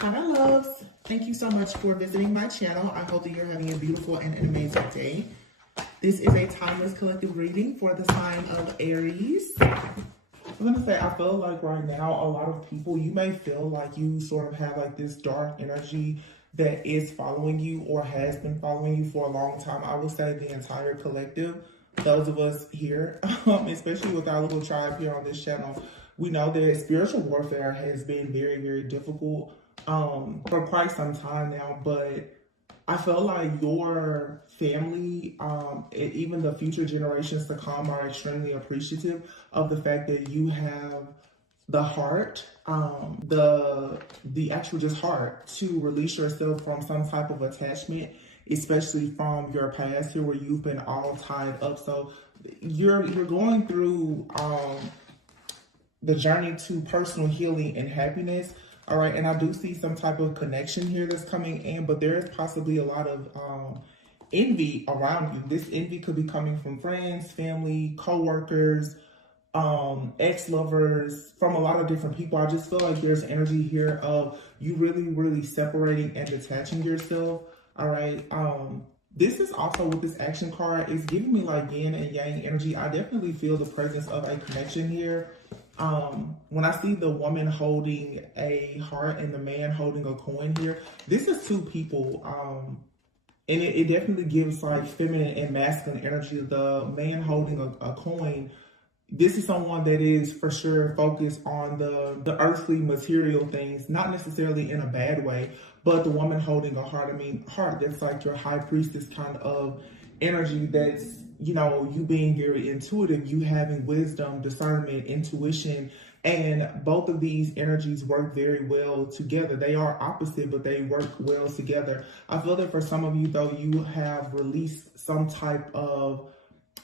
Hi, my loves. Thank you so much for visiting my channel. I hope that you're having a beautiful and an amazing day. This is a timeless collective reading for the sign of Aries. I'm going to say, I feel like right now, a lot of people, you may feel like you sort of have like this dark energy that is following you or has been following you for a long time. I would say the entire collective, those of us here, especially with our little tribe here on this channel, we know that spiritual warfare has been very, very difficult for quite some time now, but I feel like your family, even the future generations to come, are extremely appreciative of the fact that you have the heart, the actual just heart to release yourself from some type of attachment, especially from your past here where you've been all tied up. So you're going through the journey to personal healing and happiness. All right, and I do see some type of connection here that's coming in, but there is possibly a lot of envy around you. This envy could be coming from friends, family, co-workers, ex-lovers, from a lot of different people. I just feel like there's energy here of you really, really separating and detaching yourself. All right. This is also with this action card, it's giving me like yin and yang energy. I definitely feel the presence of a connection here. When I see the woman holding a heart and the man holding a coin here, this is two people. And it definitely gives like feminine and masculine energy. The man holding a coin, this is someone that is for sure focused on the earthly material things, not necessarily in a bad way, but the woman holding a heart, heart, that's like your high priestess kind of energy. That's, you know, you being very intuitive, you having wisdom, discernment, intuition, and both of these energies work very well together. They are opposite, but they work well together. I feel that for some of you, though, you have released some type of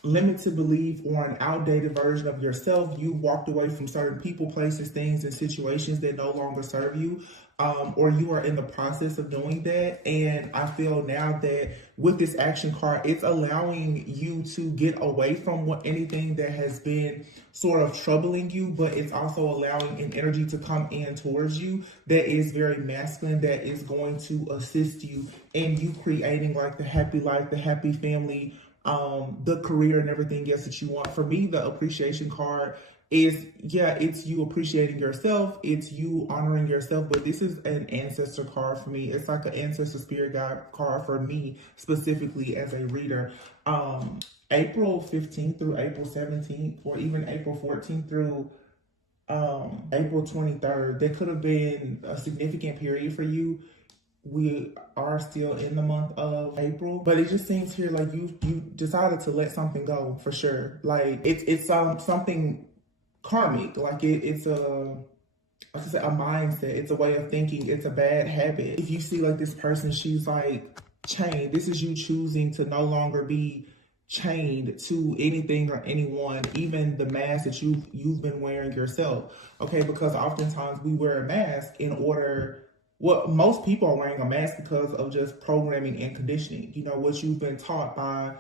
limited belief or an outdated version of yourself. You walked away from certain people, places, things, and situations that no longer serve you, or you are in the process of doing that. And I feel now that with this action card, it's allowing you to get away from anything that has been sort of troubling you, but it's also allowing an energy to come in towards you that is very masculine, that is going to assist you in you creating like the happy life, the happy family, the career and everything else that you want. For me, the appreciation card is, yeah, it's you appreciating yourself, it's you honoring yourself, but this is an ancestor card for me. It's like an ancestor spirit guide card for me, specifically as a reader. April 15th through April 17th, or even April 14th through April 23rd, there could have been a significant period for you. We are still in the month of April, but it just seems here like you decided to let something go for sure. Like it's something karmic. Like it's a mindset. It's a way of thinking. It's a bad habit. If you see like this person, she's like chained. This is you choosing to no longer be chained to anything or anyone, even the mask that you've been wearing yourself. Okay, because oftentimes we wear a mask in order. Well, most people are wearing a mask because of just programming and conditioning. You know, what you've been taught by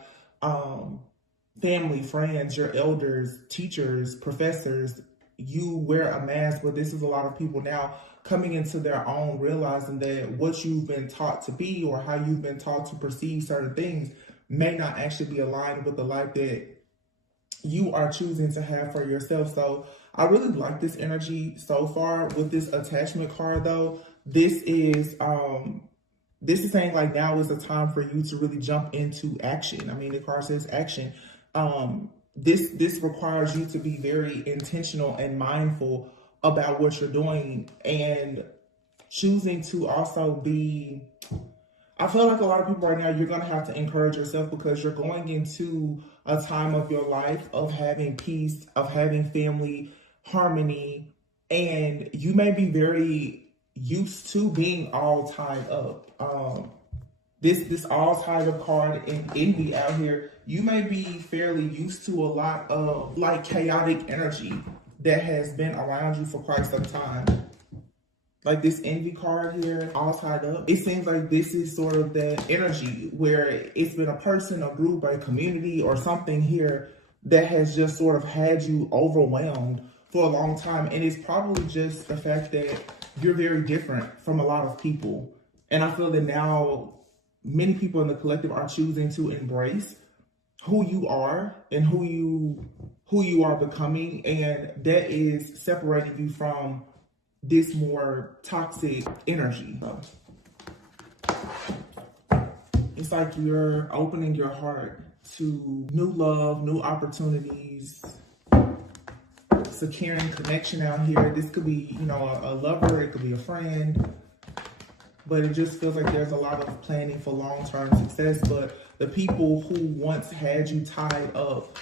family, friends, your elders, teachers, professors. You wear a mask, but this is a lot of people now coming into their own, realizing that what you've been taught to be or how you've been taught to perceive certain things may not actually be aligned with the life that you are choosing to have for yourself. So I really like this energy so far. With this attachment card, though, this is saying like now is the time for you to really jump into action. I mean, the card says action. This requires you to be very intentional and mindful about what you're doing, and choosing to also be, I feel like a lot of people right now, you're going to have to encourage yourself because you're going into a time of your life of having peace, of having family, harmony, and you may be very used to being all tied up. This all tied up card and envy out here, you may be fairly used to a lot of like chaotic energy that has been around you for quite some time. Like this envy card here, all tied up. It seems like this is sort of that energy where it's been a person, a group, a community, or something here that has just sort of had you overwhelmed for a long time. And it's probably just the fact that you're very different from a lot of people. And I feel that now many people in the collective are choosing to embrace who you are and who you are becoming, and that is separating you from this more toxic energy. It's like you're opening your heart to new love, new opportunities, securing connection out here. This could be, you know, a lover, it could be a friend, but it just feels like there's a lot of planning for long-term success. But the people who once had you tied up,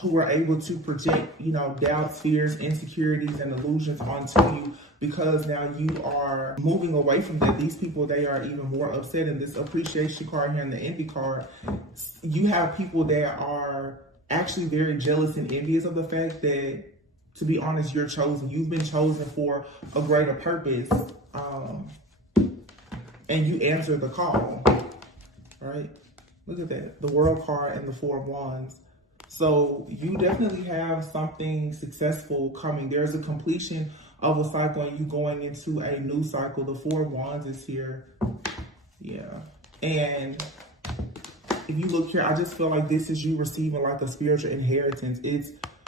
who were able to project, you know, doubts, fears, insecurities, and illusions onto you, because now you are moving away from that. These people, they are even more upset. In this appreciation card here and the envy card, you have people that are actually very jealous and envious of the fact that, to be honest, you're chosen. You've been chosen for a greater purpose, and you answer the call, right? Look at that, the World card and the Four of Wands. So you definitely have something successful coming. There's a completion of a cycle and you going into a new cycle. The Four of Wands is here. Yeah. And if you look here, I just feel like this is you receiving like a spiritual inheritance.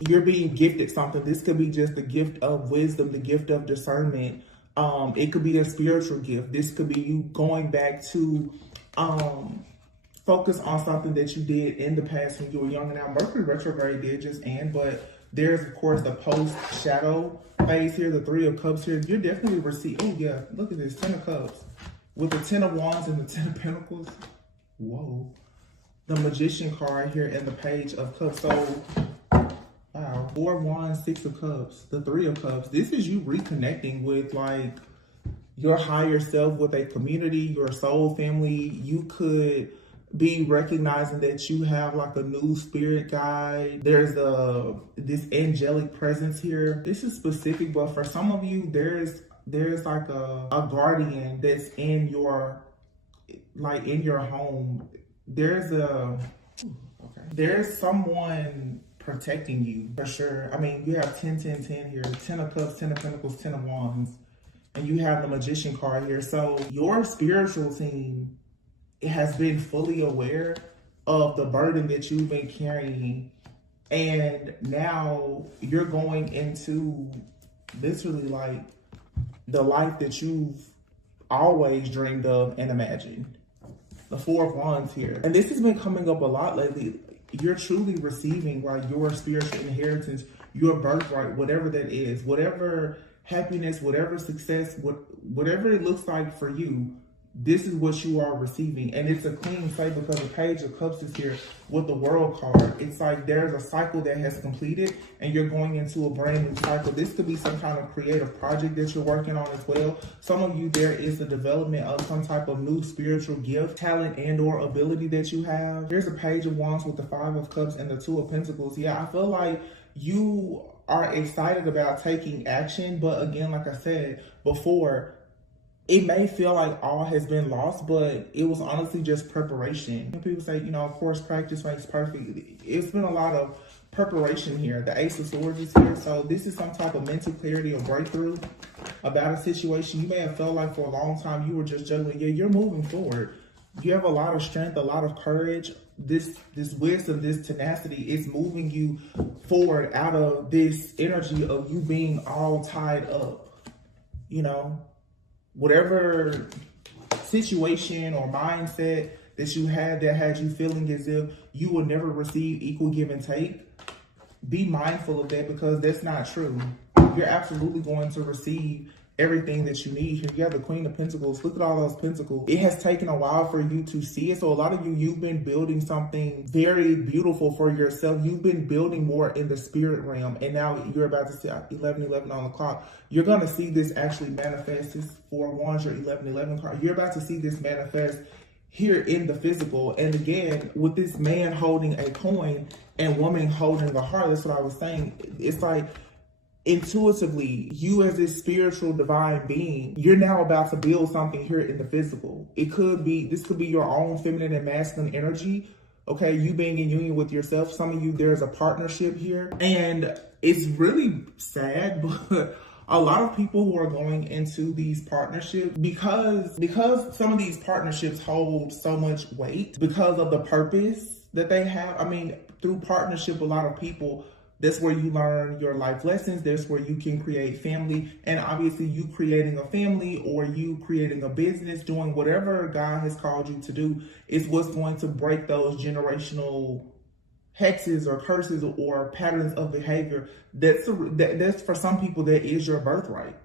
You're being gifted something. This could be just the gift of wisdom, the gift of discernment. It could be a spiritual gift. This could be you going back to focus on something that you did in the past when you were young. And now Mercury retrograde did just end, but there's of course the post-shadow phase here, the Three of Cups here. You're definitely receiving, oh yeah, look at this, 10 of Cups. With the 10 of Wands and the 10 of Pentacles. Whoa. The Magician card here and the Page of Cups. So, wow, 4 of Wands, 6 of Cups, the 3 of Cups. This is you reconnecting with like your higher self, with a community, your soul family. You could be recognizing that you have like a new spirit guide. There's this angelic presence here. This is specific, but for some of you, there's like a guardian that's in your home. There's someone protecting you for sure. I mean, you have 10, 10, 10 here, 10 of Cups, 10 of Pentacles, 10 of Wands, and you have the Magician card here. So your spiritual team, it has been fully aware of the burden that you've been carrying. And now you're going into literally like the life that you've always dreamed of and imagined. The Four of Wands here. And this has been coming up a lot lately. You're truly receiving like your spiritual inheritance, your birthright, whatever that is, whatever happiness, whatever success, whatever it looks like for you. This is what you are receiving. And it's a clean slate because the Page of Cups is here with the World card. It's like there's a cycle that has completed and you're going into a brand new cycle. This could be some kind of creative project that you're working on as well. Some of you, there is the development of some type of new spiritual gift, talent, and or ability that you have. Here's a Page of Wands with the 5 of Cups and the 2 of Pentacles. Yeah, I feel like you are excited about taking action. But again, like I said before, it may feel like all has been lost, but it was honestly just preparation. When people say, you know, of course, practice makes perfect. It's been a lot of preparation here. The Ace of Swords is here. So this is some type of mental clarity or breakthrough about a situation. You may have felt like for a long time you were just juggling. Yeah, you're moving forward. You have a lot of strength, a lot of courage. This wisdom, this tenacity is moving you forward out of this energy of you being all tied up, you know. Whatever situation or mindset that you had that had you feeling as if you will never receive equal give and take, be mindful of that because that's not true. You're absolutely going to receive everything that you need. Here you have the Queen of Pentacles. Look at all those pentacles. It has taken a while for you to see it. So a lot of you've been building something very beautiful for yourself. You've been building more in the spirit realm. And now you're about to see 11:11 on the clock. You're going to see this actually manifest. This 4 of Wands, your 11:11 card. You're about to see this manifest here in the physical. And again, with this man holding a coin and woman holding a heart, that's what I was saying. It's like, intuitively, you as this spiritual divine being, you're now about to build something here in the physical. This could be your own feminine and masculine energy. Okay, you being in union with yourself. Some of you, there's a partnership here. And it's really sad, but A lot of people who are going into these partnerships, because some of these partnerships hold so much weight because of the purpose that they have. I mean, through partnership, a lot of people, that's where you learn your life lessons. That's where you can create family. And obviously you creating a family or you creating a business, doing whatever God has called you to do is what's going to break those generational hexes or curses or patterns of behavior. That's for some people, that is your birthright.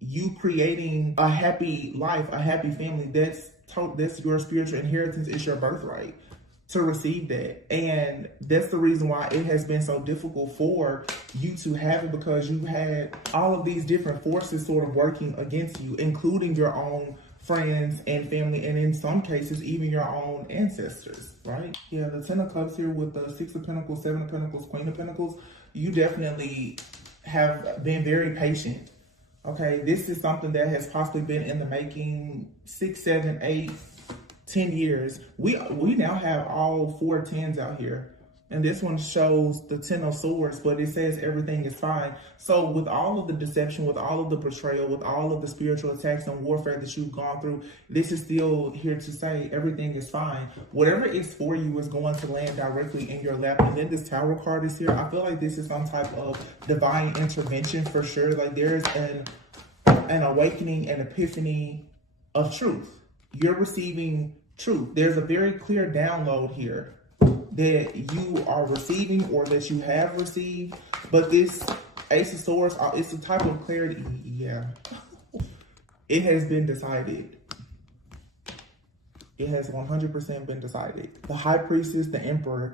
You creating a happy life, a happy family, that's your spiritual inheritance. It's your birthright to receive that. And that's the reason why it has been so difficult for you to have it, because you had all of these different forces sort of working against you, including your own friends and family, and in some cases, even your own ancestors, right? Yeah, the 10 of Cups here with the 6 of Pentacles, 7 of Pentacles, Queen of Pentacles, you definitely have been very patient. Okay, this is something that has possibly been in the making 6, 7, 8, 10 years. We now have all 4 10s out here. And this one shows the 10 of Swords, but it says everything is fine. So with all of the deception, with all of the betrayal, with all of the spiritual attacks and warfare that you've gone through, this is still here to say everything is fine. Whatever is for you is going to land directly in your lap. And then this Tower card is here. I feel like this is some type of divine intervention for sure. Like there's an awakening, an epiphany of truth. You're receiving truth. There's a very clear download here that you are receiving or that you have received. But this Ace of Swords, it's a type of clarity. Yeah. It has been decided. It has 100% been decided. The High Priestess, the Empress,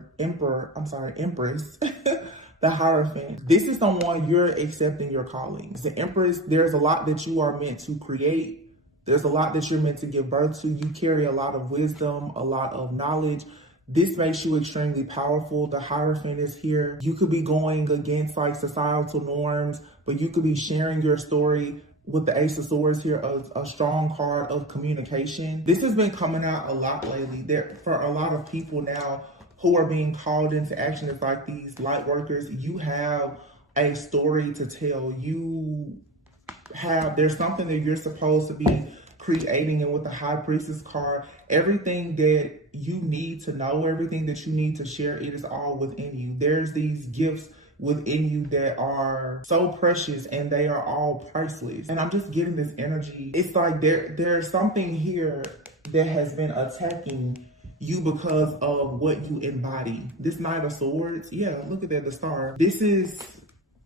the Hierophant. This is someone you're accepting your callings. The Empress, there's a lot that you are meant to create. There's a lot that you're meant to give birth to. You carry a lot of wisdom, a lot of knowledge. This makes you extremely powerful. The Hierophant is here. You could be going against like societal norms, but you could be sharing your story with the Ace of Swords here, a strong card of communication. This has been coming out a lot lately. For a lot of people now who are being called into action as like these light workers, you have a story to tell. There's something that you're supposed to be creating. And with the High Priestess card, everything that you need to know, everything that you need to share, it is all within you. There's these gifts within you that are so precious and they are all priceless. And I'm just getting this energy. It's like there's something here that has been attacking you because of what you embody. This Knight of Swords, yeah, look at that, the star. This is,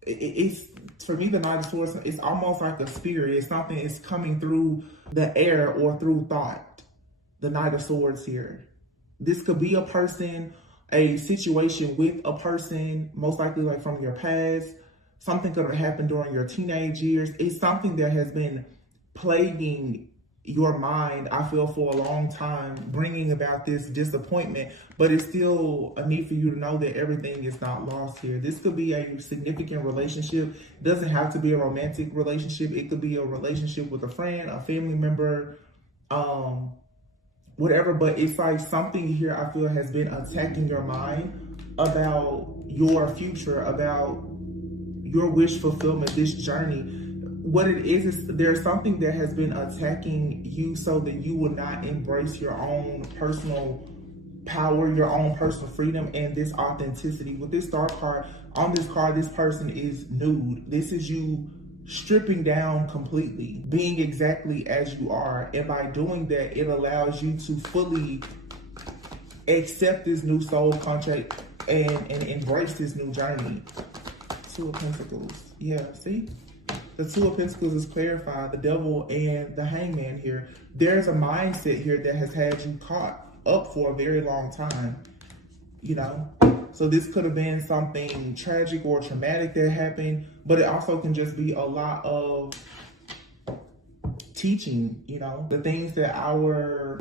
it's for me, the Knight of Swords, it's almost like a spirit. It's something, it's coming through the air or through thought. The Knight of Swords here. This could be a person, a situation with a person, most likely like from your past. Something could have happened during your teenage years. It's something that has been plaguing your mind, I feel, for a long time, bringing about this disappointment. But it's still a need for you to know that everything is not lost here. This could be a significant relationship. It doesn't have to be a romantic relationship. It could be a relationship with a friend, a family member, whatever. But it's like something here I feel has been attacking your mind about your future, about your wish fulfillment, this journey. What it is there's something that has been attacking you so that you will not embrace your own personal power, your own personal freedom, and this authenticity. With this Star card, on this card, this person is nude. This is you stripping down completely, being exactly as you are. And by doing that, it allows you to fully accept this new soul contract and embrace this new journey. Two of Pentacles. Yeah, see? The Two of Pentacles is clarified, the Devil and the Hangman here. There's a mindset here that has had you caught up for a very long time, you know? So this could have been something tragic or traumatic that happened, but it also can just be a lot of teaching, you know? The things that our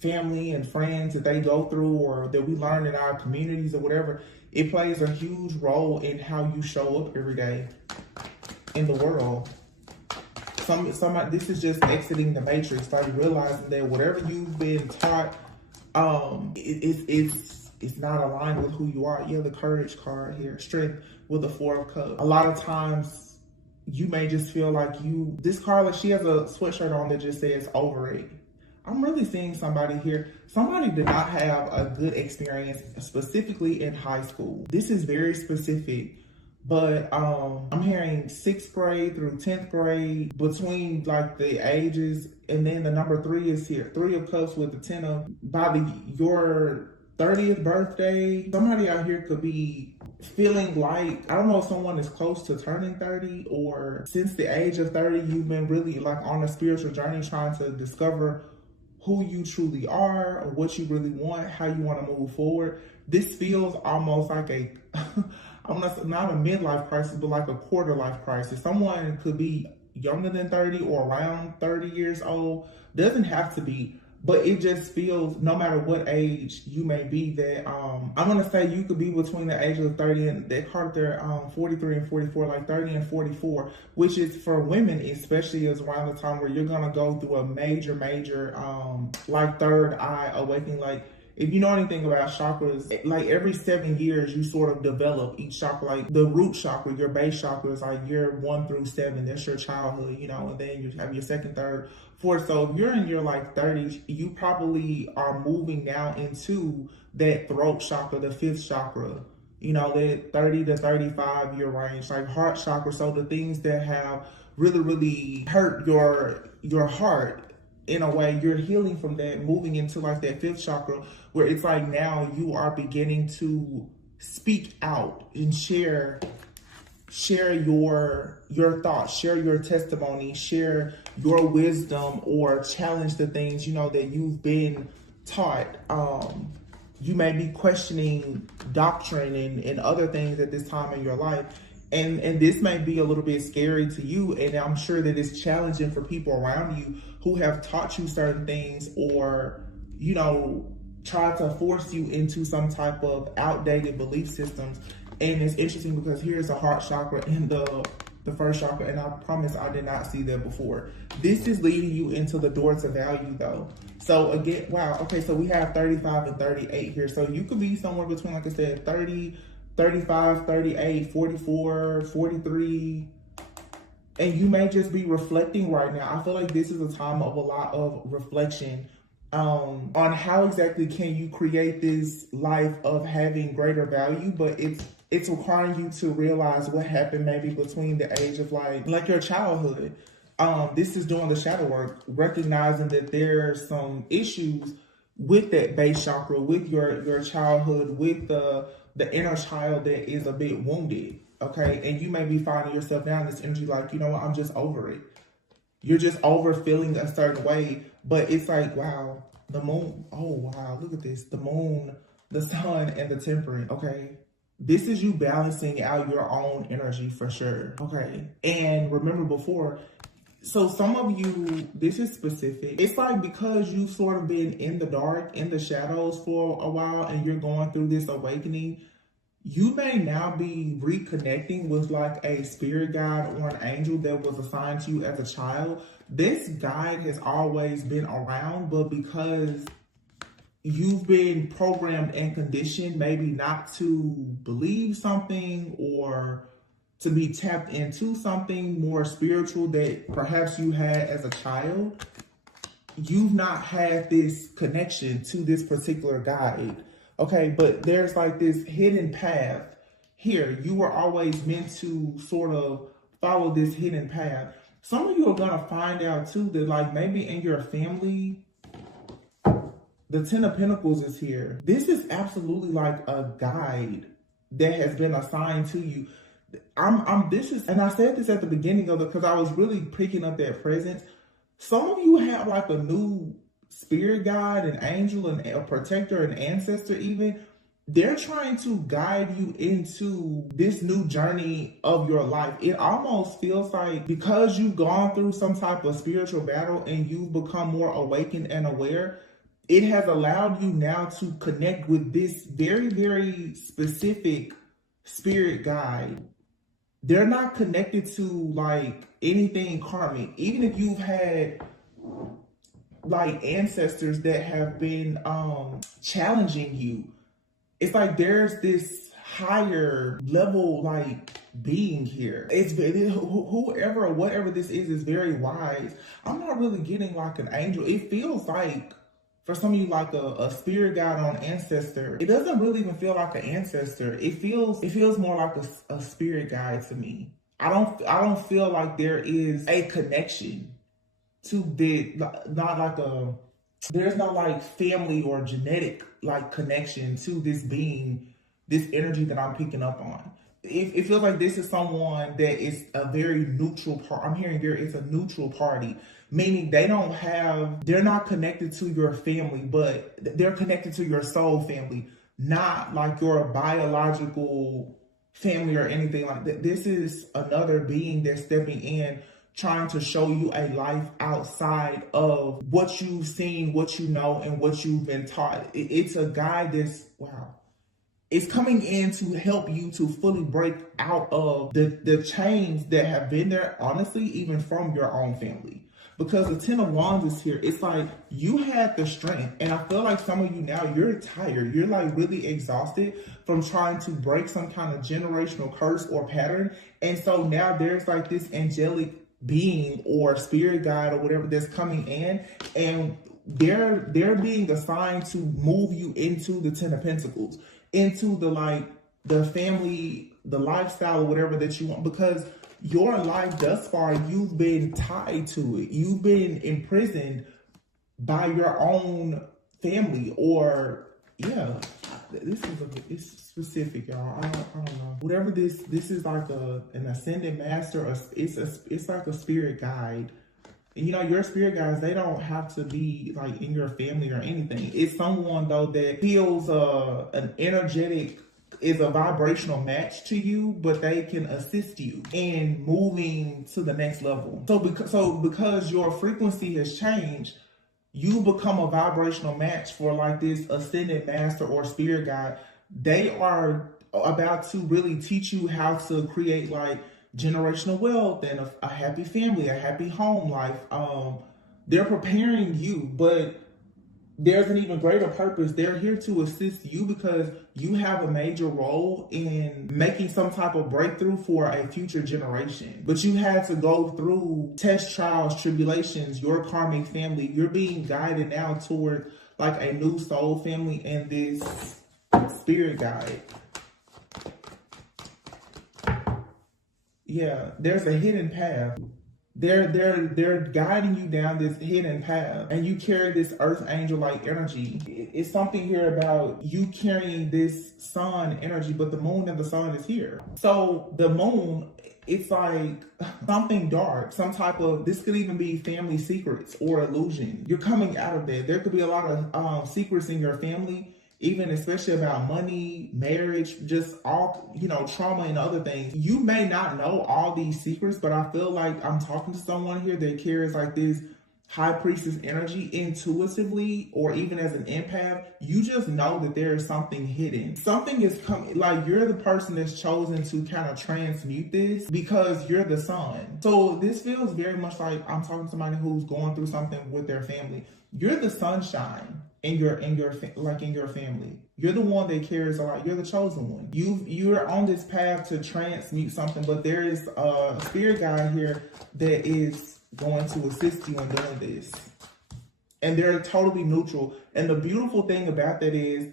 family and friends that they go through or that we learn in our communities or whatever, it plays a huge role in how you show up every day in the world. This is just exiting the matrix, like realizing that whatever you've been taught, it's not aligned with who you are. Yeah, the Courage card here, Strength with the Four of Cups. A lot of times you may just feel like this card, she has a sweatshirt on that just says overrated. I'm really seeing somebody here. Somebody did not have a good experience, specifically in high school. This is very specific, but I'm hearing 6th grade through 10th grade, between like the ages, and then the number 3 is here. 3 of Cups with the 10 of, by your 30th birthday, somebody out here could be feeling like, I don't know if someone is close to turning 30, or since the age of 30, you've been really like on a spiritual journey trying to discover who you truly are, or what you really want, how you want to move forward. This feels almost like I'm not a midlife crisis, but like a quarter life crisis. Someone could be younger than 30 or around 30 years old. Doesn't have to be, but it just feels, no matter what age you may be, that I'm gonna say you could be between the ages of 30 and they card there 43 and 44, like 30 and 44, which is for women especially, is around the time where you're gonna go through a major like third eye awakening. Like, if you know anything about chakras, like every 7 years you sort of develop each chakra. Like the root chakra, your base chakra, is like year 1 through 7. That's your childhood, you know, and then you have your 2nd, 3rd, 4th. So if you're in your like 30s, you probably are moving now into that throat chakra, the 5th chakra, you know, that 30 to 35 year range, like heart chakra. So the things that have really hurt your heart, in a way, you're healing from that, moving into like that 5th chakra, where it's like now you are beginning to speak out and share your thoughts, share your testimony, share your wisdom, or challenge the things, you know, that you've been taught. You may be questioning doctrine and other things at this time in your life. And this may be a little bit scary to you, and I'm sure that it's challenging for people around you who have taught you certain things, or, you know, try to force you into some type of outdated belief systems. And it's interesting because here's a heart chakra in the 1st chakra, and I promise I did not see that before. This is leading you into the door to value, though. So again, wow, okay, so we have 35 and 38 here. So you could be somewhere between, like I said, 30, 35, 38, 44, 43, and you may just be reflecting right now. I feel like this is a time of a lot of reflection on how exactly can you create this life of having greater value, but it's requiring you to realize what happened maybe between the age of like your childhood. This is doing the shadow work, recognizing that there's some issues with that base chakra, with your childhood, with the inner child that is a bit wounded, okay? And you may be finding yourself now in this energy like, you know what, I'm just over it. You're just over feeling a certain way, but it's like, wow, the moon, oh wow, look at this. The moon, the sun, and the temperance, okay? This is you balancing out your own energy for sure, okay? And remember before, so some of you, this is specific. It's like because you've sort of been in the dark, in the shadows for a while, and you're going through this awakening, you may now be reconnecting with like a spirit guide or an angel that was assigned to you as a child. This guide has always been around, but because you've been programmed and conditioned maybe not to believe something, or to be tapped into something more spiritual that perhaps you had as a child, you've not had this connection to this particular guide, okay? But there's like this hidden path here. You were always meant to sort of follow this hidden path. Some of you are gonna find out too that like maybe in your family, the 10 of Pentacles is here. This is absolutely like a guide that has been assigned to you. And I said this at the beginning of it because I was really picking up that presence. Some of you have like a new spirit guide, an angel, and a protector, an ancestor even. They're trying to guide you into this new journey of your life. It almost feels like because you've gone through some type of spiritual battle and you've become more awakened and aware, it has allowed you now to connect with this very specific spirit guide. They're not connected to like anything karmic. Even if you've had like ancestors that have been challenging you, it's like there's this higher level like being here. Whoever or whatever this is very wise. I'm not really getting like an angel. It feels like, for some of you, like a spirit guide or an ancestor. It doesn't really even feel like an ancestor. It feels more like a spirit guide to me. I don't feel like there is a connection to the, not like a, there's no like family or genetic like connection to this being, this energy that I'm picking up on. It feels like this is someone that is a very neutral part. I'm hearing it's a neutral party, meaning they're not connected to your family, but they're connected to your soul family, not like your biological family or anything like that. This is another being that's stepping in, trying to show you a life outside of what you've seen, what you know, and what you've been taught. It's a guy that's, wow. It's coming in to help you to fully break out of the chains that have been there, honestly, even from your own family. Because the 10 of Wands is here. It's like you had the strength. And I feel like some of you now, you're tired. You're like really exhausted from trying to break some kind of generational curse or pattern. And so now there's like this angelic being or spirit guide or whatever that's coming in. And they're being assigned to move you into the 10 of Pentacles, into the family, the lifestyle or whatever that you want, because your life thus far, you've been tied to it. You've been imprisoned by your own family, or yeah, it's specific, y'all. I don't know. Whatever this is like an ascended master, or it's like a spirit guide. And you know, your spirit guides, they don't have to be like in your family or anything. It's someone though that feels an energetic, is a vibrational match to you, but they can assist you in moving to the next level. So because your frequency has changed, you become a vibrational match for like this ascended master or spirit guide. They are about to really teach you how to create like generational wealth and a happy family, a happy home life. They're preparing you, but there's an even greater purpose. They're here to assist you because you have a major role in making some type of breakthrough for a future generation. But you had to go through tests, trials, tribulations, your karmic family. You're being guided now toward like a new soul family and this spirit guide. Yeah, there's a hidden path. They're guiding you down this hidden path, and you carry this earth angel like energy. It's something here about you carrying this sun energy, but the moon and the sun is here. So the moon, it's like something dark, some type of, this could even be family secrets or illusion. You're coming out of that. There could be a lot of secrets in your family, even especially about money, marriage, just all, you know, trauma and other things. You may not know all these secrets, but I feel like I'm talking to someone here that carries like this high priestess energy intuitively, or even as an empath. You just know that there is something hidden. Something is coming, like you're the person that's chosen to kind of transmute this because you're the sun. So this feels very much like I'm talking to somebody who's going through something with their family. You're the sunshine in your family. You're the one that carries a lot. You're the chosen one. You're on this path to transmute something, but there is a spirit guide here that is going to assist you in doing this. And they're totally neutral. And the beautiful thing about that is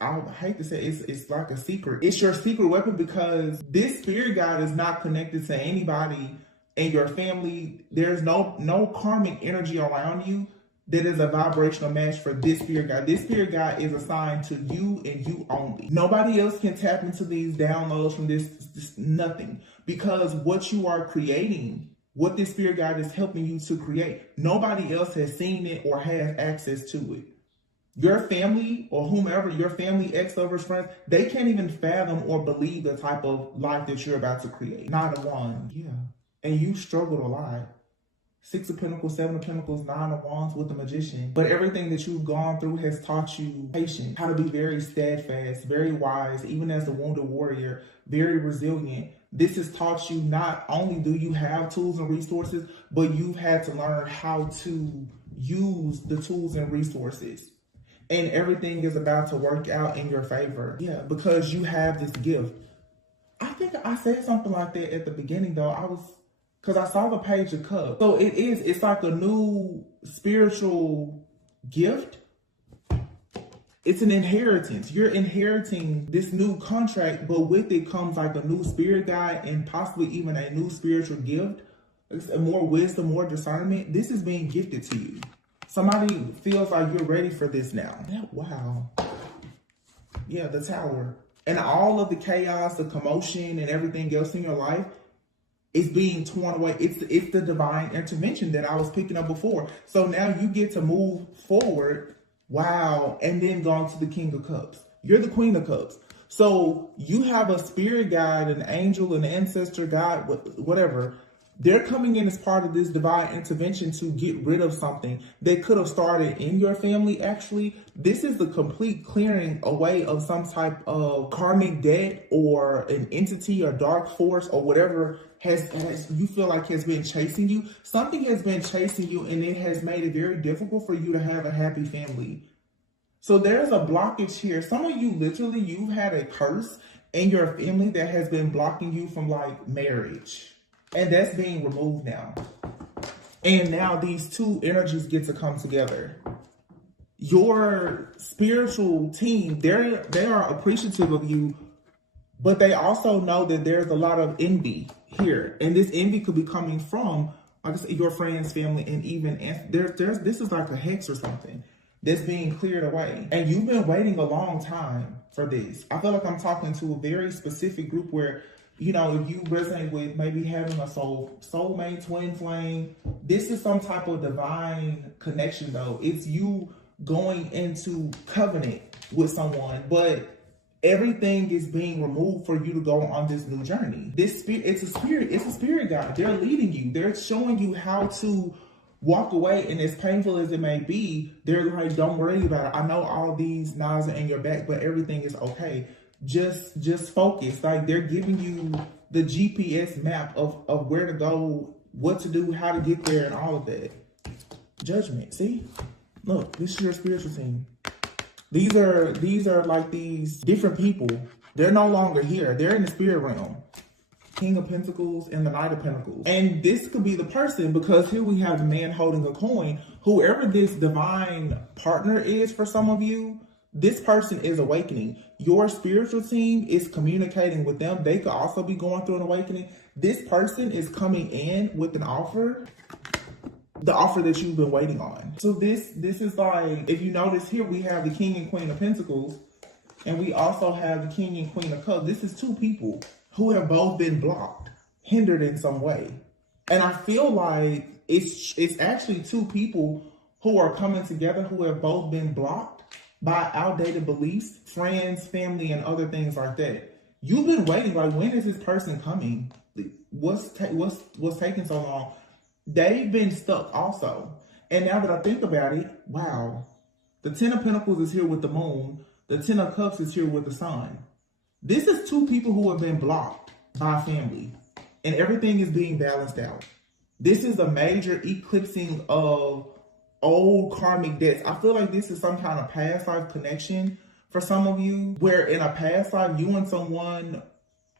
I hate to say it's like a secret. It's your secret weapon, because this spirit guide is not connected to anybody in your family. There's no karmic energy around you that is a vibrational match for this spirit guide. This spirit guide is assigned to you and you only. Nobody else can tap into these downloads from this nothing. Because what you are creating, what this spirit guide is helping you to create, nobody else has seen it or has access to it. Your family or whomever, your family, ex-lovers, friends, they can't even fathom or believe the type of life that you're about to create. Not a one. Yeah. And you struggled a lot. 6 of Pentacles, 7 of Pentacles, 9 of Wands with the Magician. But everything that you've gone through has taught you patience, how to be very steadfast, very wise, even as a wounded warrior, very resilient. This has taught you not only do you have tools and resources, but you've had to learn how to use the tools and resources. And everything is about to work out in your favor. Yeah, because you have this gift. think I said something like that at the beginning though. Because I saw the Page of Cups. So it's like a new spiritual gift. It's an inheritance. You're inheriting this new contract, but with it comes like a new spirit guide and possibly even a new spiritual gift. It's more wisdom, more discernment. This is being gifted to you. Somebody feels like you're ready for this now. Wow. Yeah, the Tower. And all of the chaos, the commotion, and everything else in your life is being torn away. It's the divine intervention that I was picking up before. So now you get to move forward. Wow. And then go on to the King of Cups. You're the Queen of Cups. So you have a spirit guide, an angel, an ancestor guide, whatever. They're coming in as part of this divine intervention to get rid of something that could have started in your family, actually. This is the complete clearing away of some type of karmic debt or an entity or dark force or whatever you feel like has been chasing you. Something has been chasing you and it has made it very difficult for you to have a happy family. So there's a blockage here. Some of you, literally, you've had a curse in your family that has been blocking you from like marriage. And that's being removed now. And now these two energies get to come together. Your spiritual team, they are appreciative of you, but they also know that there's a lot of envy here. And this envy could be coming from, like I said, your friends, family, and even this is like a hex or something that's being cleared away. And you've been waiting a long time for this. I feel like I'm talking to a very specific group where, you know, if you resonate with maybe having a soulmate, twin flame, this is some type of divine connection though. It's you going into covenant with someone, but everything is being removed for you to go on this new journey. It's a spirit guide. They're leading you. They're showing you how to walk away, and as painful as it may be, they're like, don't worry about it. I know all these knives are in your back, but everything is okay. Just focus. Like, they're giving you the GPS map of where to go, what to do, how to get there, and all of that. Judgment. See? Look, this is your spiritual team. These are like these different people. They're no longer here. They're in the spirit realm. King of Pentacles and the Knight of Pentacles. And this could be the person, because here we have the man holding a coin. Whoever this divine partner is for some of you, this person is awakening. Your spiritual team is communicating with them. They could also be going through an awakening. This person is coming in with an offer, the offer that you've been waiting on. So this is like, if you notice here, we have the King and Queen of Pentacles, and we also have the King and Queen of Cups. This is two people who have both been blocked, hindered in some way. And I feel like it's actually two people who are coming together who have both been blocked by outdated beliefs, friends, family, and other things like that. You've been waiting, like, when is this person coming? What's taking so long? They've been stuck also. And now that I think about it, wow. The Ten of Pentacles is here with the Moon. The Ten of Cups is here with the Sun. This is two people who have been blocked by family. And everything is being balanced out. This is a major eclipsing of old karmic debts. I feel like this is some kind of past life connection for some of you, where in a past life, you and someone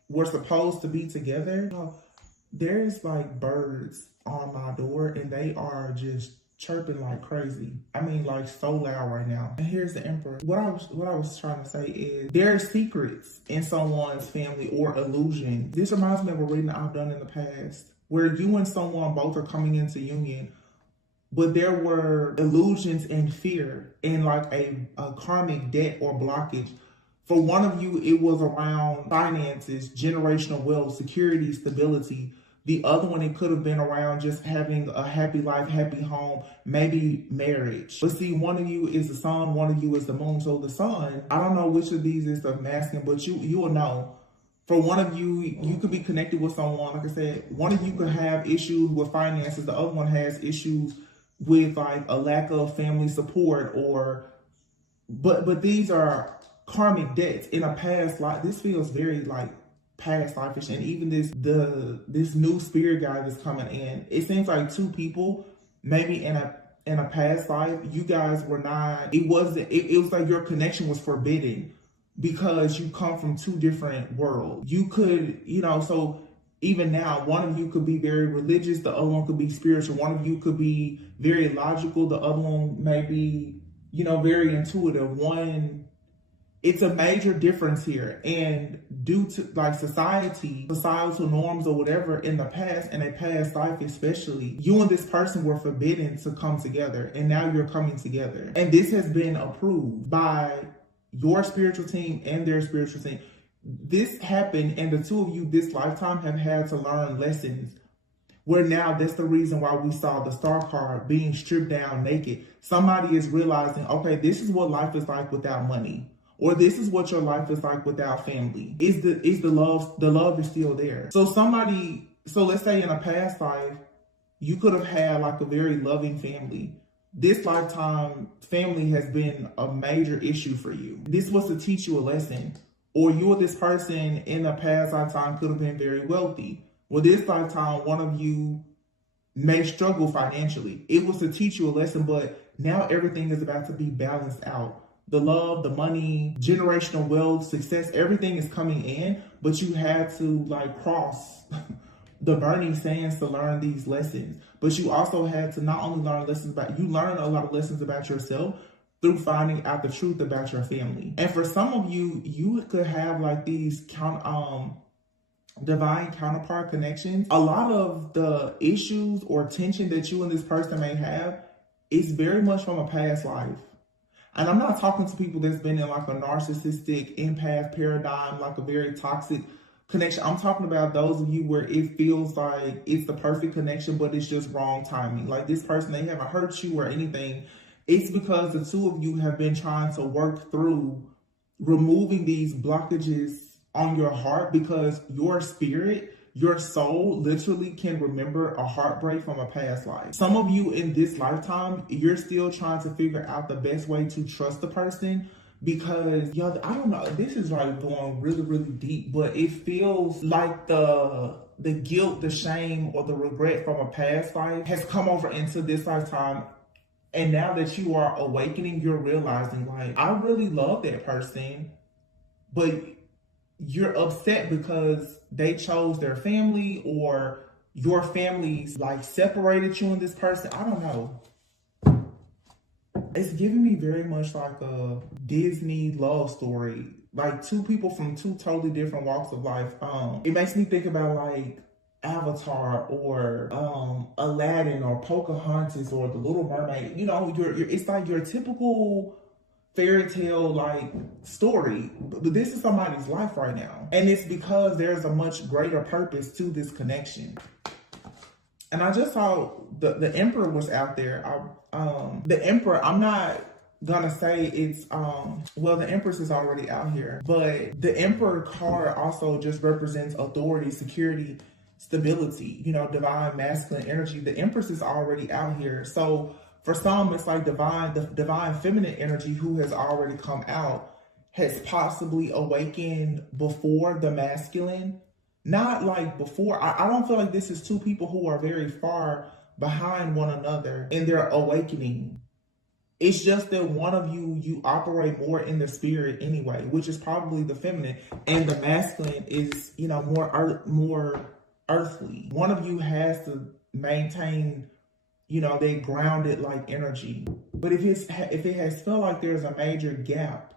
were supposed to be together. There's like birds on my door and they are just chirping like crazy. I mean, like, so loud right now. And here's the Emperor. What I was trying to say is there are secrets in someone's family or illusion. This reminds me of a reading I've done in the past where you and someone both are coming into union, but there were illusions and fear and like a karmic debt or blockage. For one of you, it was around finances, generational wealth, security, stability. The other one, it could have been around just having a happy life, happy home, maybe marriage. But see, one of you is the sun, one of you is the moon. So the sun, I don't know which of these is the masculine, but you will know. For one of you, you could be connected with someone. Like I said, one of you could have issues with finances. The other one has issues with like a lack of family support, but these are karmic debts in a past life. This feels very like past life-ish. And even this new spirit guide that's coming in, it seems like two people maybe in a past life, you guys were not, it was like your connection was forbidden because you come from two different worlds. You could, so even now, one of you could be very religious, the other one could be spiritual. One of you could be very logical, the other one may be, very intuitive. It's a major difference here. And due to like societal norms or whatever in the past, in a past life especially, you and this person were forbidden to come together. And now you're coming together. And this has been approved by your spiritual team and their spiritual team. This happened, and the two of you this lifetime have had to learn lessons. Where now that's the reason why we saw the star card being stripped down naked. Somebody is realizing, okay, this is what life is like without money. Or this is what your life is like without family. Is the love is still there. So let's say in a past life, you could have had like a very loving family. This lifetime, family has been a major issue for you. This was to teach you a lesson. Or you or this person in a past lifetime could have been very wealthy. Well, this lifetime, one of you may struggle financially. It was to teach you a lesson, but now everything is about to be balanced out. The love, the money, generational wealth, success, everything is coming in, but you had to like cross the burning sands to learn these lessons. But you also had to not only learn lessons you learn a lot of lessons about yourself through finding out the truth about your family. And for some of you, you could have like these divine counterpart connections. A lot of the issues or tension that you and this person may have is very much from a past life. And I'm not talking to people that's been in like a narcissistic empath paradigm, like a very toxic connection. I'm talking about those of you where it feels like it's the perfect connection, but it's just wrong timing. Like this person, they haven't hurt you or anything. It's because the two of you have been trying to work through removing these blockages on your heart, because your spirit, your soul literally can remember a heartbreak from a past life. Some of you in this lifetime, you're still trying to figure out the best way to trust the person, because I don't know, this is like going really, really deep, but it feels like the guilt, the shame, or the regret from a past life has come over into this lifetime. And now that you are awakening, you're realizing like, I really love that person, but you're upset because they chose their family, or your family's like separated you and this person. I don't know. It's giving me very much like a Disney love story, like two people from two totally different walks of life. It makes me think about like Avatar or Aladdin or Pocahontas or The Little Mermaid. It's like your typical fairy tale like story, but this is somebody's life right now, and it's because there's a much greater purpose to this connection. And I just saw the Emperor was out there. The Emperor, I'm not gonna say it's well, the Empress is already out here, but the Emperor card also just represents authority, security, stability, divine masculine energy. The Empress is already out here. So for some, it's like the divine feminine energy who has already come out has possibly awakened before the masculine. Not like before. I don't feel like this is two people who are very far behind one another in their awakening. It's just that one of you operate more in the spirit anyway, which is probably the feminine, and the masculine is, more earthly. One of you has to maintain they grounded like energy. But if it has felt like there's a major gap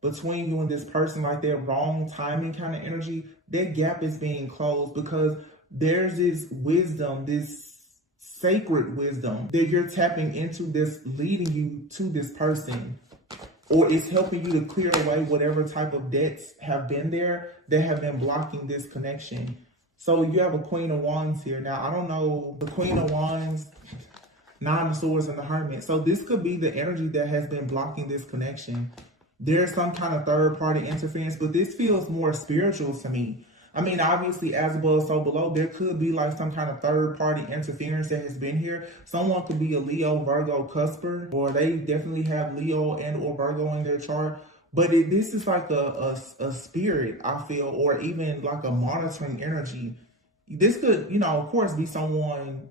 between you and this person, like their wrong timing kind of energy, that gap is being closed, because there's this wisdom, this sacred wisdom that you're tapping into, that's leading you to this person, or it's helping you to clear away whatever type of debts have been there that have been blocking this connection. So you have a Queen of Wands here. Now, I don't know, the Queen of Wands, Nine of Swords, and the Hermit. So this could be the energy that has been blocking this connection. There's some kind of third-party interference, but this feels more spiritual to me. I mean, obviously, as above, so below, there could be like some kind of third-party interference that has been here. Someone could be a Leo, Virgo, Cusper, or they definitely have Leo and or Virgo in their chart. But this is like a spirit, I feel, or even like a monitoring energy. This could, of course, be someone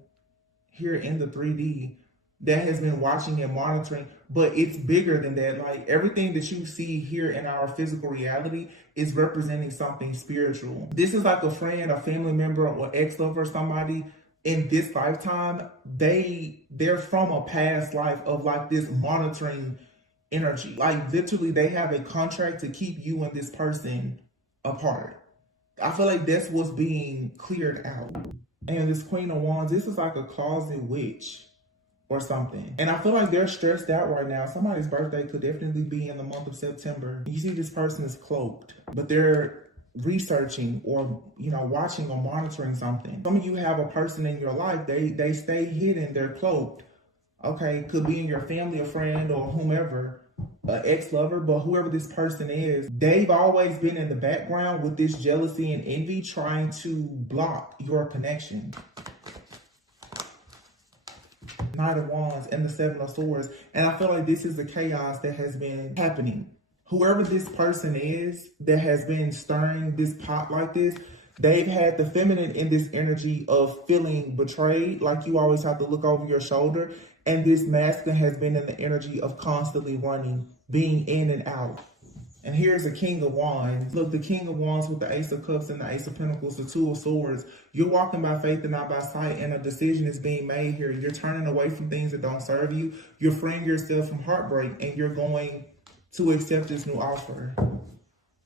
here in the 3D that has been watching and monitoring, but it's bigger than that. Like everything that you see here in our physical reality is representing something spiritual. This is like a friend, a family member, or ex-lover, somebody in this lifetime. They're from a past life of like this monitoring energy. Like literally they have a contract to keep you and this person apart. I feel like that's what's being cleared out. And this Queen of Wands, this is like a closet witch or something. And I feel like they're stressed out right now. Somebody's birthday could definitely be in the month of September. You see this person is cloaked, but they're researching or, you know, watching or monitoring something. Some of you have a person in your life, they stay hidden, they're cloaked. Okay, could be in your family, a friend, or whomever, an ex-lover, but whoever this person is, they've always been in the background with this jealousy and envy trying to block your connection. Knight of Wands and the Seven of Swords. And I feel like this is the chaos that has been happening. Whoever this person is that has been stirring this pot like this, they've had the feminine in this energy of feeling betrayed, like you always have to look over your shoulder. And this masculine has been in the energy of constantly running, being in and out. And here's the King of Wands. Look, the King of Wands with the Ace of Cups and the Ace of Pentacles, the Two of Swords. You're walking by faith and not by sight, and a decision is being made here. You're turning away from things that don't serve you. You're freeing yourself from heartbreak, and you're going to accept this new offer.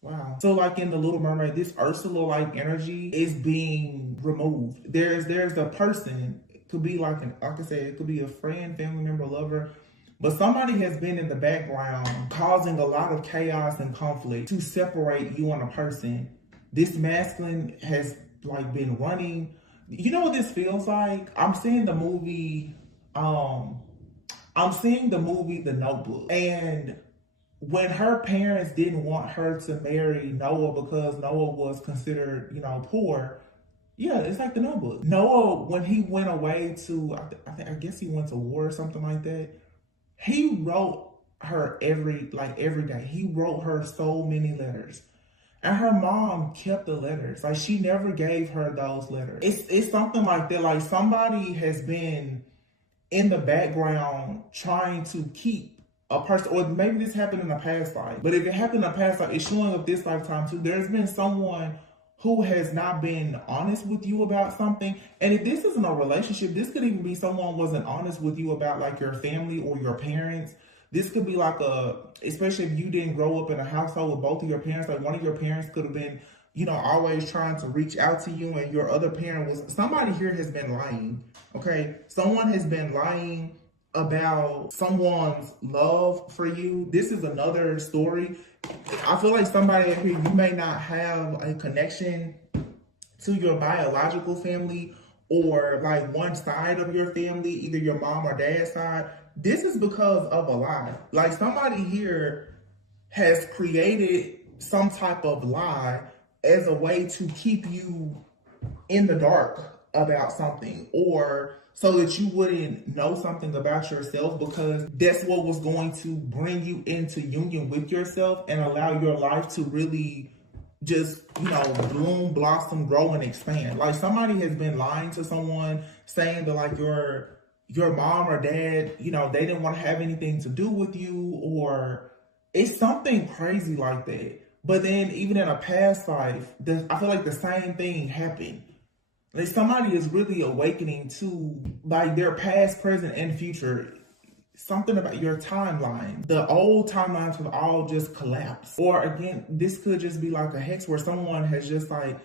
Wow. So like in The Little Mermaid, this Ursula-like energy is being removed. There's a person, it could be like I said, it could be a friend, family member, lover, but somebody has been in the background causing a lot of chaos and conflict to separate you and a person. This masculine has like been running. You know what this feels like? I'm seeing the movie, The Notebook. And when her parents didn't want her to marry Noah because Noah was considered, you know, poor. Yeah, it's like The Notebook. Noah, when he went away to, I guess he went to war or something like that. He wrote her every day. He wrote her so many letters. And her mom kept the letters. Like she never gave her those letters. It's something like that. Like somebody has been in the background trying to keep a person, or maybe this happened in a past life. But if it happened in a past life, it's showing up this lifetime too. There's been someone who has not been honest with you about something. And if this isn't a relationship, this could even be someone wasn't honest with you about like your family or your parents. This could be like especially if you didn't grow up in a household with both of your parents, like one of your parents could have been, you know, always trying to reach out to you, and your other parent was, somebody here has been lying, okay? Someone has been lying about someone's love for you. This is another story. I feel like somebody here, you may not have a connection to your biological family or like one side of your family, either your mom or dad's side. This is because of a lie. Like somebody here has created some type of lie as a way to keep you in the dark about something, or so that you wouldn't know something about yourself, because that's what was going to bring you into union with yourself and allow your life to really just, you know, bloom, blossom, grow, and expand. Like somebody has been lying to someone, saying that like your mom or dad, you know, they didn't want to have anything to do with you, or it's something crazy like that. But then even in a past life, I feel like the same thing happened. Like somebody is really awakening to like their past, present, and future. Something about your timeline. The old timelines have all just collapsed. Or again, this could just be like a hex where someone has just like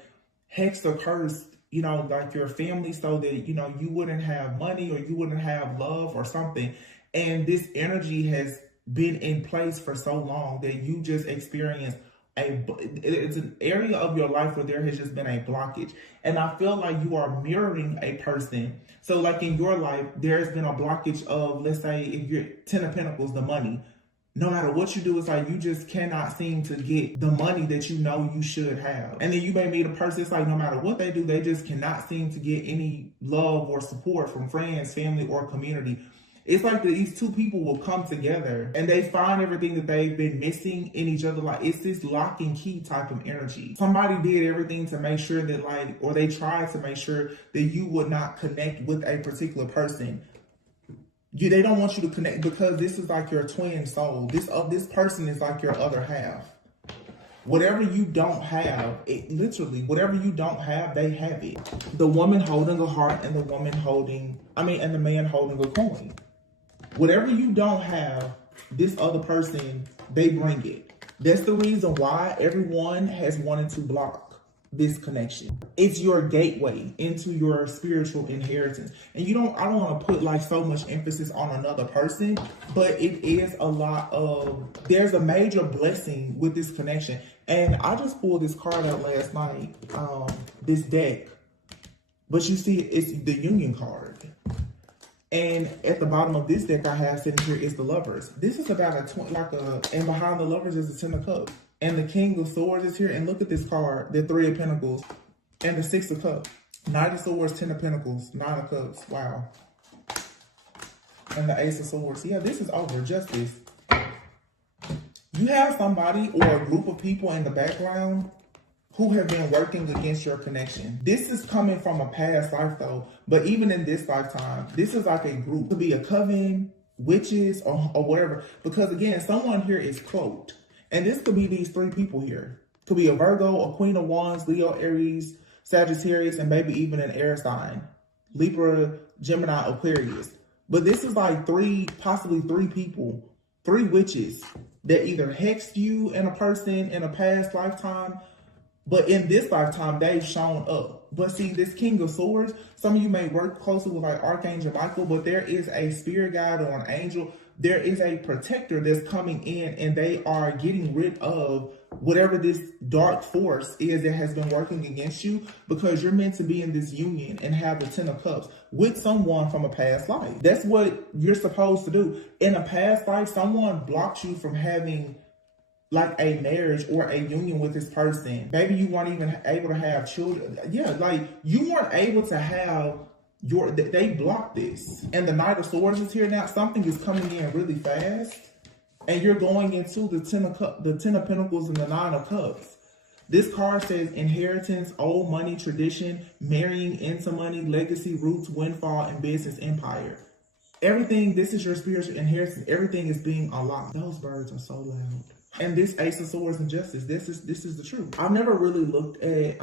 hexed or cursed, you know, like your family so that, you know, you wouldn't have money or you wouldn't have love or something. And this energy has been in place for so long that you just experienced it's an area of your life where there has just been a blockage. And I feel like you are mirroring a person. So like in your life, there's been a blockage of, let's say if you're 10 of Pentacles, the money. No matter what you do, it's like you just cannot seem to get the money that you know you should have. And then you may meet a person, it's like no matter what they do, they just cannot seem to get any love or support from friends, family, or community. It's like these two people will come together and they find everything that they've been missing in each other. Like it's this lock and key type of energy. Somebody did everything to make sure that like, or they tried to make sure that you would not connect with a particular person. They don't want you to connect because this is like your twin soul. This person is like your other half. Whatever you don't have, literally, whatever you don't have, they have it. The woman holding a heart and the and the man holding a coin. Whatever you don't have, this other person, they bring it. That's the reason why everyone has wanted to block this connection. It's your gateway into your spiritual inheritance. And I don't want to put like so much emphasis on another person, but it is there's a major blessing with this connection. And I just pulled this card out last night, this deck, but you see it's the Union card. And at the bottom of this deck I have sitting here is the Lovers. This is about and behind the Lovers is the Ten of Cups. And the King of Swords is here. And look at this card, the Three of Pentacles and the Six of Cups. Knight of Swords, Ten of Pentacles, Nine of Cups. Wow. And the Ace of Swords. Yeah, this is over. Justice. You have somebody or a group of people in the background who have been working against your connection. This is coming from a past life though. But even in this lifetime, this is like a group. It could be a coven, witches, or whatever. Because again, someone here is cloaked. And this could be these three people here. Could be a Virgo, a Queen of Wands, Leo, Aries, Sagittarius, and maybe even an air sign. Libra, Gemini, Aquarius. But this is like possibly three people, three witches that either hexed you and a person in a past lifetime, but in this lifetime, they've shown up. But see, this King of Swords, some of you may work closely with like Archangel Michael, but there is a spirit guide or an angel. There is a protector that's coming in and they are getting rid of whatever this dark force is that has been working against you, because you're meant to be in this union and have the Ten of Cups with someone from a past life. That's what you're supposed to do. In a past life, someone blocked you from having like a marriage or a union with this person. Maybe you weren't even able to have children. Yeah, like you weren't able to have they blocked this. And the Knight of Swords is here now. Something is coming in really fast. And you're going into the Ten of Pentacles and the Nine of Cups. This card says inheritance, old money, tradition, marrying into money, legacy, roots, windfall, and business empire. Everything, this is your spiritual inheritance. Everything is being unlocked. Those birds are so loud. And this Ace of Swords and Justice, this is the truth. I've never really looked at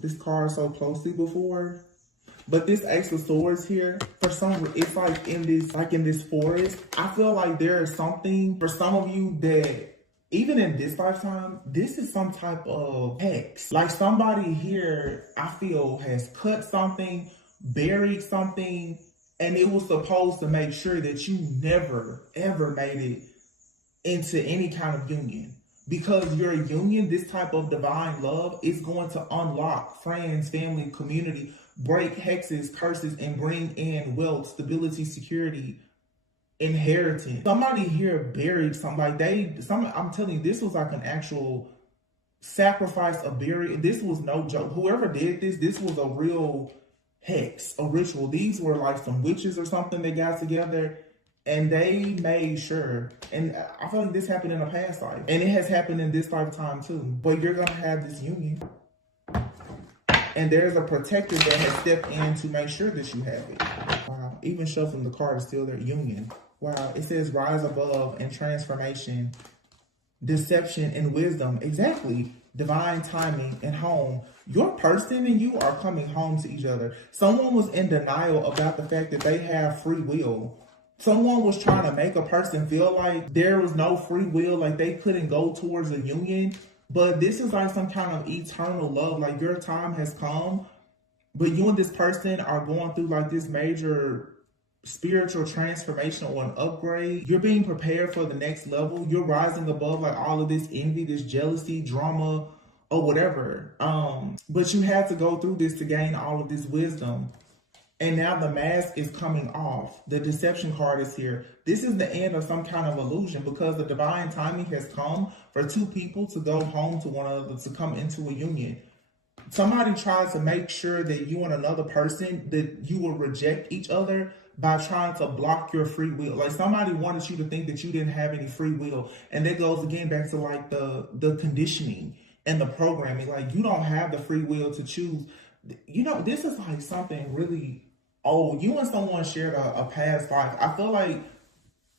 this card so closely before. But this Ace of Swords here, for some reason, it's like in this forest. I feel like there is something for some of you that even in this lifetime, this is some type of hex. Like somebody here, I feel, has cut something, buried something, and it was supposed to make sure that you never, ever made it into any kind of union. Because your union, this type of divine love, is going to unlock friends, family, community, break hexes, curses, and bring in wealth, stability, security, inheritance. Somebody here buried somebody. I'm telling you, this was like an actual sacrifice, a burial. This was no joke. Whoever did this was a real hex, a ritual. These were like some witches or something that got together and they made sure. And I feel like this happened in a past life. And it has happened in this lifetime too. But you're going to have this union. And there's a protector that has stepped in to make sure that you have it. Wow. Even shuffling the card is still there. Union. Wow. It says rise above and transformation, deception and wisdom. Exactly. Divine timing and home. Your person and you are coming home to each other. Someone was in denial about the fact that they have free will. Someone was trying to make a person feel like there was no free will, like they couldn't go towards a union. But this is like some kind of eternal love. Like your time has come, but you and this person are going through like this major spiritual transformation or an upgrade. You're being prepared for the next level. You're rising above like all of this envy, this jealousy, drama, or whatever. But you had to go through this to gain all of this wisdom. And now the mask is coming off. The deception card is here. This is the end of some kind of illusion because the divine timing has come for two people to go home to one another, to come into a union. Somebody tried to make sure that you and another person, that you will reject each other by trying to block your free will. Like somebody wanted you to think that you didn't have any free will. And that goes again back to like the conditioning and the programming. Like you don't have the free will to choose. You know, this is like something really oh, you and someone shared a past life. I feel like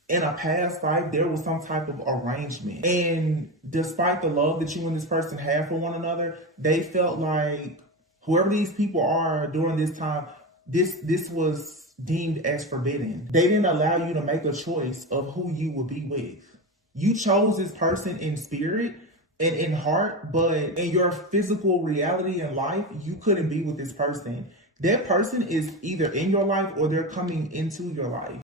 in a past life, there was some type of arrangement. And despite the love that you and this person have for one another, they felt like whoever these people are during this time, this was deemed as forbidden. They didn't allow you to make a choice of who you would be with. You chose this person in spirit and in heart, but in your physical reality in life, you couldn't be with this person. That person is either in your life or they're coming into your life.